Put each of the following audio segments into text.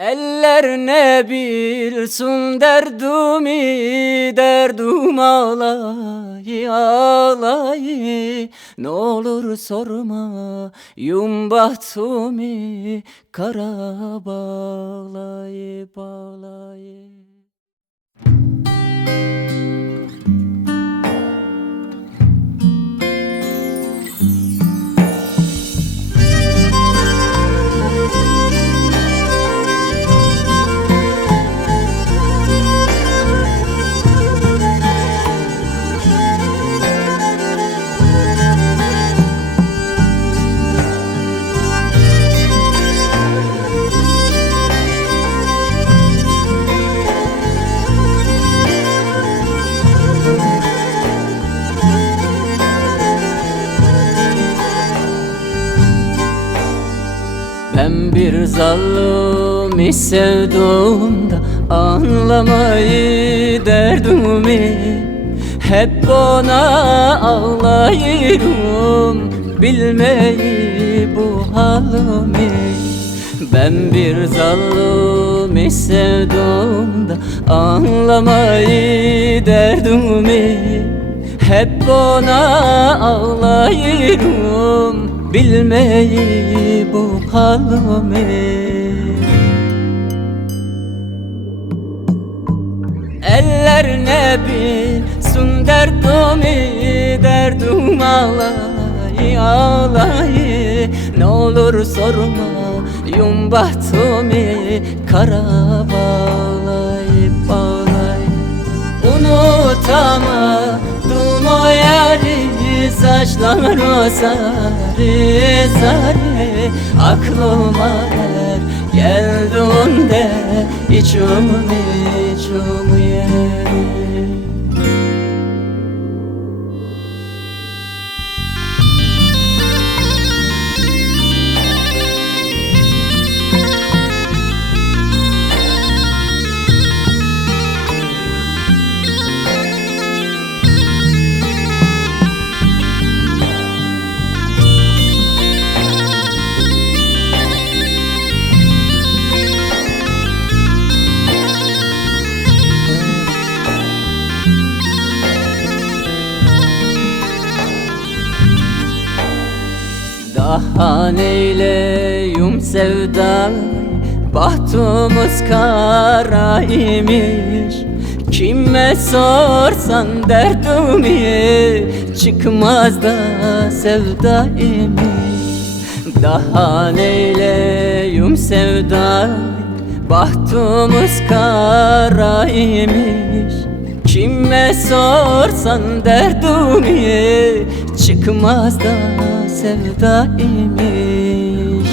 Eller ne bilsin derdimi, derdim ağlayı ağlayı. Ne olur sorma yum bahtumi, kara bağlayı bağlayı. Ben bir zalimi sevduğumda anlamayı derdimi, hep ona ağlayırım bilmeyi bu halimi. Ben bir zalimi sevduğumda anlamayı derdimi, hep ona ağlayırım bilmeyi bu halimi. Eller ne bilsin derdimi, derdim ağlayı ağlayı. Ne olur sorma yum bahtimi, kara bağlayı bağlayı. Unutamadım o yari, saçları sarı sarı. Aklıma her geldiğinde içim yer. Daha neyleyim sevdayı, bahtımız kara imiş. Kime sorsan derdimi, çıkmaz da sevda imiş. Daha neyleyim sevdayı, bahtımız kara imiş. Kime sorsan derdimi, çıkmaz da sevda imiş.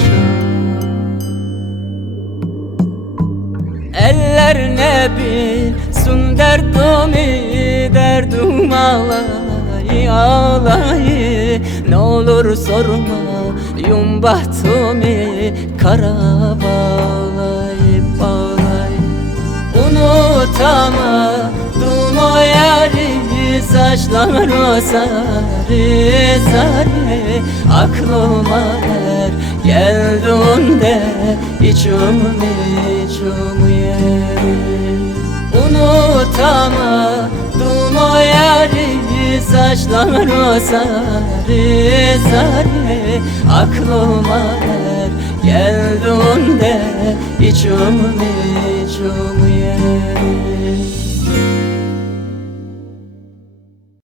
Eller ne bilsin derdimi, derdim ağlayı ağlayı. Ne olur sorma yum bahtimi, kara bağlayı bağlayı. Unutamadım o yari, saçları sarı sarı. Aklıma her geldiğinde içim yer. Unutamadım o yari, saçları sarı sarı. Aklıma her geldiğinde içim